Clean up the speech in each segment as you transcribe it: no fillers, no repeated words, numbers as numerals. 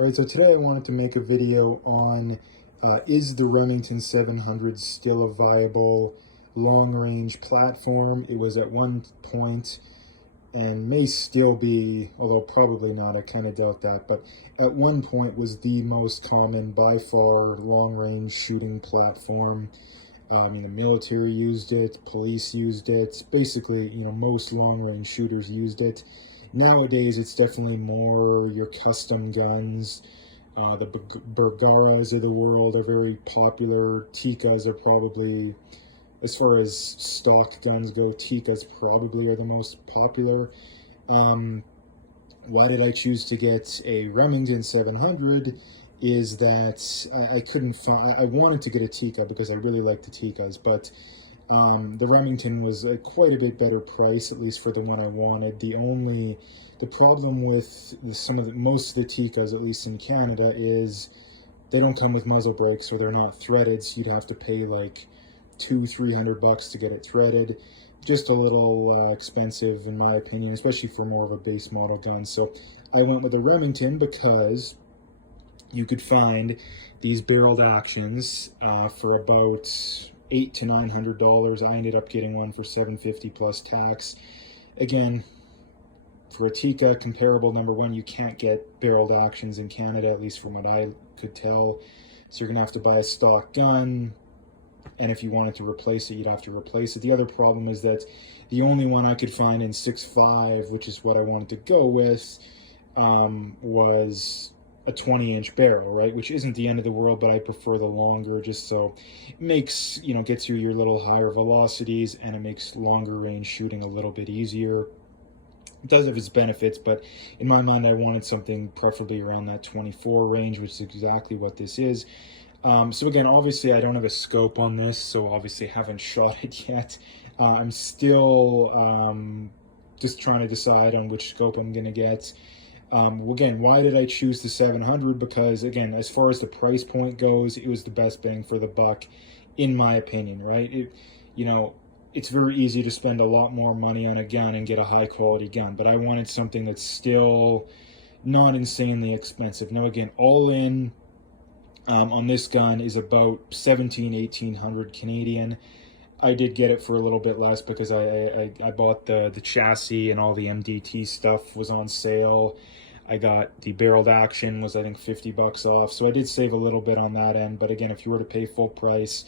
All right, so today I wanted to make a video on is the Remington 700 still a viable long-range platform? It was at one point and may still be, although probably not, I kind of doubt that, but at one point was the most common, by far, long-range shooting platform. The military used it, police used it, basically, most long-range shooters used it. Nowadays, it's definitely more your custom guns. The Bergaras of the world are very popular. Tikas are probably, as far as stock guns go, Tikas probably are the most popular. Why did I choose to get a Remington 700? Is that I couldn't find, I wanted to get a Tika because I really like the Tikas, but the Remington was quite a bit better price, at least for the one I wanted. The problem with most of the Tikas, at least in Canada, is they don't come with muzzle brakes, or they're not threaded, so you'd have to pay like $200-300 to get it threaded. Just a little expensive in my opinion, especially for more of a base model gun. So I went with a Remington because you could find these barreled actions for about $800 to $900. I ended up getting one for $750 plus tax. Again, for a Tika comparable, number one, you can't get barreled actions in Canada, at least from what I could tell. So you're gonna have to buy a stock gun, and if you wanted to replace it, you'd have to replace it. The other problem is that the only one I could find in 6.5, which is what I wanted to go with, was a 20-inch barrel, right? Which isn't the end of the world, but I prefer the longer, just so it makes, gets you your little higher velocities, and it makes longer range shooting a little bit easier. It does have its benefits, but in my mind, I wanted something preferably around that 24 range, which is exactly what this is. So again, obviously I don't have a scope on this, so obviously haven't shot it yet. I'm still just trying to decide on which scope I'm going to get. Again, why did I choose the 700? Because again, as far as the price point goes, it was the best bang for the buck, in my opinion, right? It's very easy to spend a lot more money on a gun and get a high quality gun, but I wanted something that's still not insanely expensive. Now again, all in on this gun is about 1800 Canadian. I did get it for a little bit less because I bought the chassis, and all the MDT stuff was on sale. I got the barreled action was, I think, $50 off, so I did save a little bit on that end. But again, if you were to pay full price,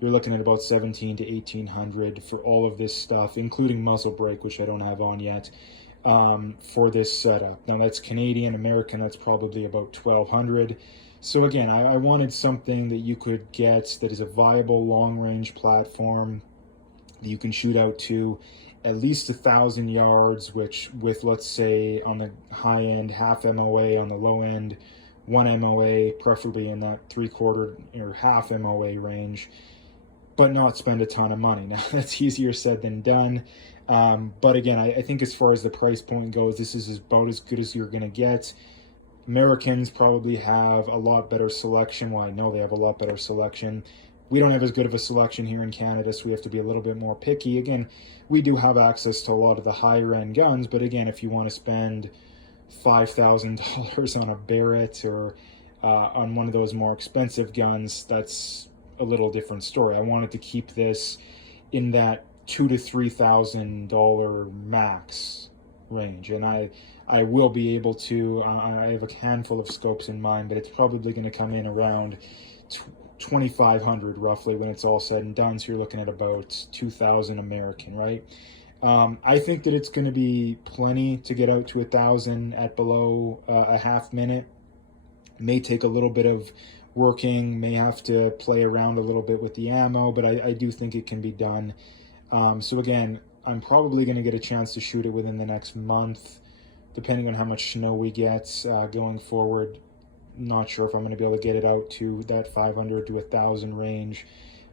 you're looking at about 1700 to 1800 for all of this stuff, including muzzle brake, which I don't have on yet, for this setup. Now that's Canadian. American, that's probably about 1200. So again, I wanted something that you could get that is a viable long-range platform that you can shoot out to at least 1,000 yards, which with, let's say, on the high end, half MOA, on the low end, 1 MOA, preferably in that 3/4 or half MOA range, but not spend a ton of money. Now, that's easier said than done. But again, I think as far as the price point goes, this is about as good as you're going to get. Americans probably have a lot better selection. Well, I know they have a lot better selection. We don't have as good of a selection here in Canada, so we have to be a little bit more picky. Again, we do have access to a lot of the higher end guns, but again, if you want to spend $5,000 on a Barrett or on one of those more expensive guns, that's a little different story. I wanted to keep this in that $2,000 to $3,000 max range, and I will be able to, I have a handful of scopes in mind, but it's probably going to come in around 2,500 roughly when it's all said and done. So you're looking at about 2,000 American, right? I think that it's going to be plenty to get out to 1,000 at below a half minute. May take a little bit of working, may have to play around a little bit with the ammo, but I do think it can be done. So again, I'm probably going to get a chance to shoot it within the next month, depending on how much snow we get going forward. Not sure if I'm going to be able to get it out to that 500 to 1,000 range,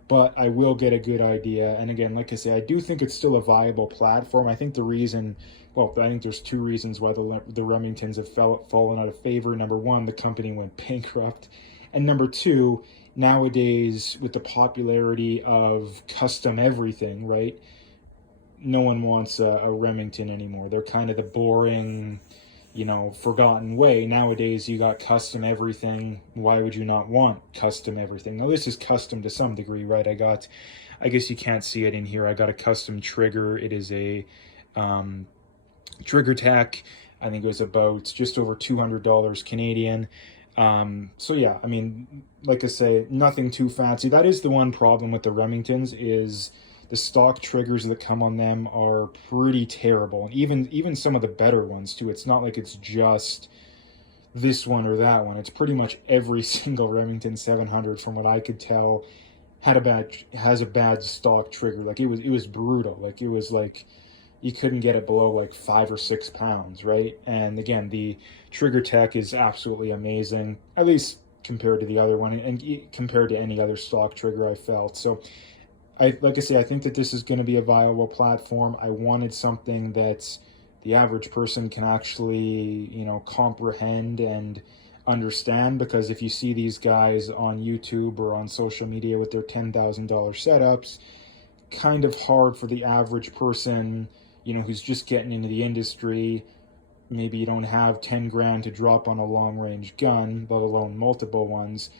but I will get a good idea. And again, like I say, I do think it's still a viable platform. I think the reason, well, I think there's two reasons why the Remingtons have fallen out of favor. Number one, the company went bankrupt. And number two, nowadays, with the popularity of custom everything, right? No one wants a Remington anymore. They're kind of the boring, forgotten way. Nowadays, you got custom everything. Why would you not want custom everything? Now, this is custom to some degree, right? I guess you can't see it in here. I got a custom trigger. It is a um, trigger tech. I think it was about just over $200 Canadian. So yeah, I mean, like I say, nothing too fancy. That is the one problem with the Remingtons is the stock triggers that come on them are pretty terrible, and even some of the better ones too. It's not like it's just this one or that one. It's pretty much every single Remington 700, from what I could tell, has a bad stock trigger. Like it was brutal. Like it was like you couldn't get it below like 5 or 6 pounds, right? And again, the trigger tech is absolutely amazing, at least compared to the other one, and compared to any other stock trigger I felt. So like I say, I think that this is going to be a viable platform. I wanted something that the average person can actually, comprehend and understand, because if you see these guys on YouTube or on social media with their $10,000 setups, kind of hard for the average person, who's just getting into the industry. Maybe you don't have 10 grand to drop on a long range gun, let alone multiple ones.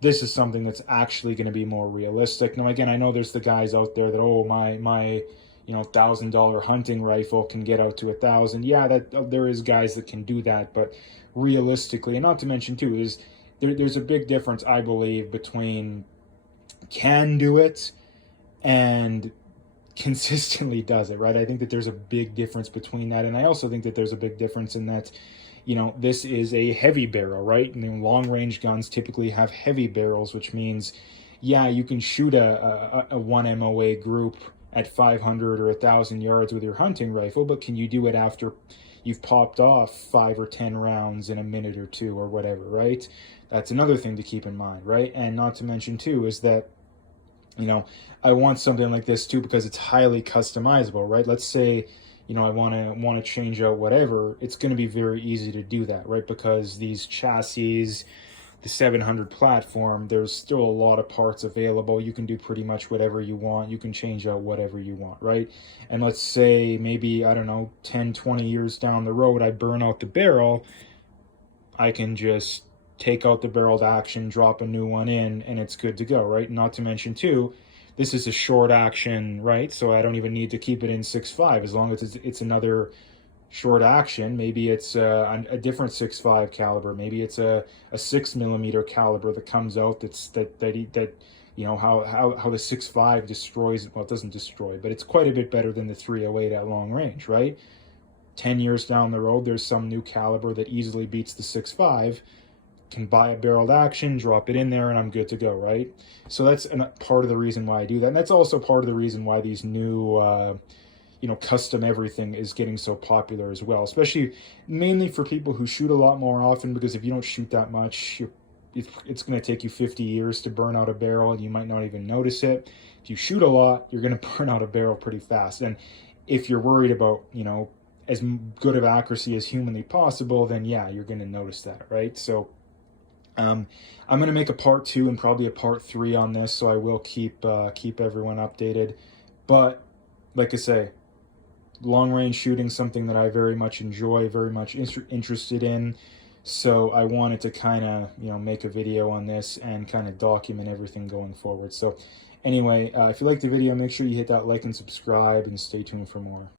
This is something that's actually going to be more realistic. Now, again, I know there's the guys out there that, oh, my $1,000 hunting rifle can get out to 1,000. Yeah, that there is guys that can do that, but realistically, and not to mention too, is there's a big difference, I believe, between can do it and consistently does it, right? I think that there's a big difference between that, and I also think that there's a big difference in that this is a heavy barrel, right? And then long range guns typically have heavy barrels, which means, yeah, you can shoot a 1 MOA group at 500 or 1,000 yards with your hunting rifle, but can you do it after you've popped off 5 or 10 rounds in a minute or two or whatever, right? That's another thing to keep in mind, right? And not to mention too is that I want something like this too because it's highly customizable, right? Let's say I want to change out whatever. It's going to be very easy to do that, right? Because these chassis, the 700 platform, there's still a lot of parts available. You can do pretty much whatever you want. You can change out whatever you want, right? And let's say maybe, I don't know, 10, 20 years down the road, I burn out the barrel. I can just take out the barreled action, drop a new one in, and it's good to go, right? Not to mention too, this is a short action, right? So I don't even need to keep it in 6.5 as long as it's another short action. Maybe it's a different 6.5 caliber. Maybe it's a 6mm caliber that comes out that how the 6.5 destroys, well, it doesn't destroy, but it's quite a bit better than the 308 at long range, right? 10 years down the road, there's some new caliber that easily beats the 6.5. Can buy a barreled action, drop it in there, and I'm good to go, right? So that's part of the reason why I do that. And that's also part of the reason why these new, custom everything is getting so popular as well, especially mainly for people who shoot a lot more often, because if you don't shoot that much, it's going to take you 50 years to burn out a barrel, and you might not even notice it. If you shoot a lot, you're going to burn out a barrel pretty fast. And if you're worried about, as good of accuracy as humanly possible, then yeah, you're going to notice that, right? So I'm going to make a part 2 and probably a part 3 on this, so I will keep everyone updated. But like I say, long range shooting, something that I very much enjoy, very much interested in. So I wanted to kind of make a video on this and kind of document everything going forward. So anyway, if you liked the video, make sure you hit that like and subscribe, and stay tuned for more.